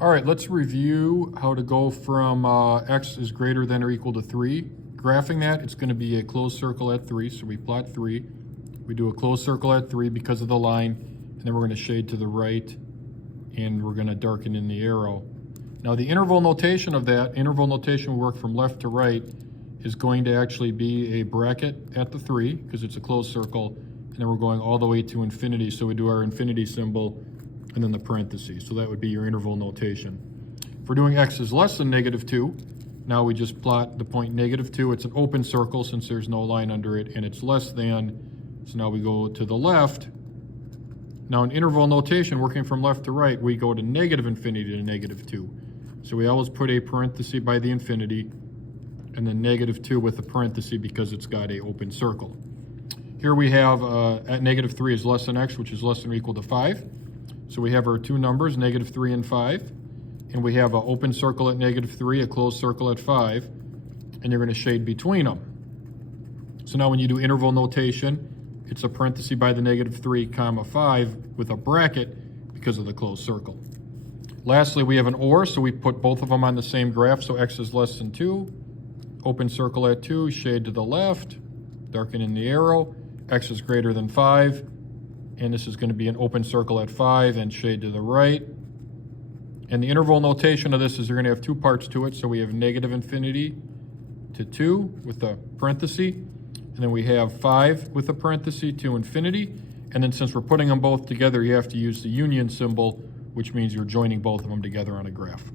All right, let's review how to go from x is greater than or equal to 3. Graphing that, it's going to be a closed circle at 3, so we plot 3. We do a closed circle at 3 because of the line, and then we're going to shade to the right, and we're going to darken in the arrow. Now the interval notation of that, interval notation we work from left to right, is going to actually be a bracket at the 3, because it's a closed circle, and then we're going all the way to infinity, so we do our infinity symbol, and then the parentheses. So that would be your interval notation. If we're doing x is less than -2, now we just plot the point -2. It's an open circle since there's no line under it, and it's less than, so now we go to the left. Now in interval notation, working from left to right, we go to -infinity to -2. So we always put a parenthesis by the infinity, and then -2 with a parenthesis because it's got a open circle. Here we have at -3 is less than x, which is less than or equal to 5. So we have our two numbers, -3 and 5, and we have an open circle at -3, a closed circle at 5, and you're going to shade between them. So now when you do interval notation, it's a parenthesis by the -3, comma 5 with a bracket because of the closed circle. Lastly, we have an or, so we put both of them on the same graph, so x is less than 2, open circle at 2, shade to the left, darken in the arrow, x is greater than 5, and this is going to be an open circle at 5 and shade to the right. And the interval notation of this is you're going to have two parts to it. So we have -infinity to 2 with a parenthesis, and then we have 5 with a parenthesis to infinity. And then since we're putting them both together, you have to use the union symbol, which means you're joining both of them together on a graph.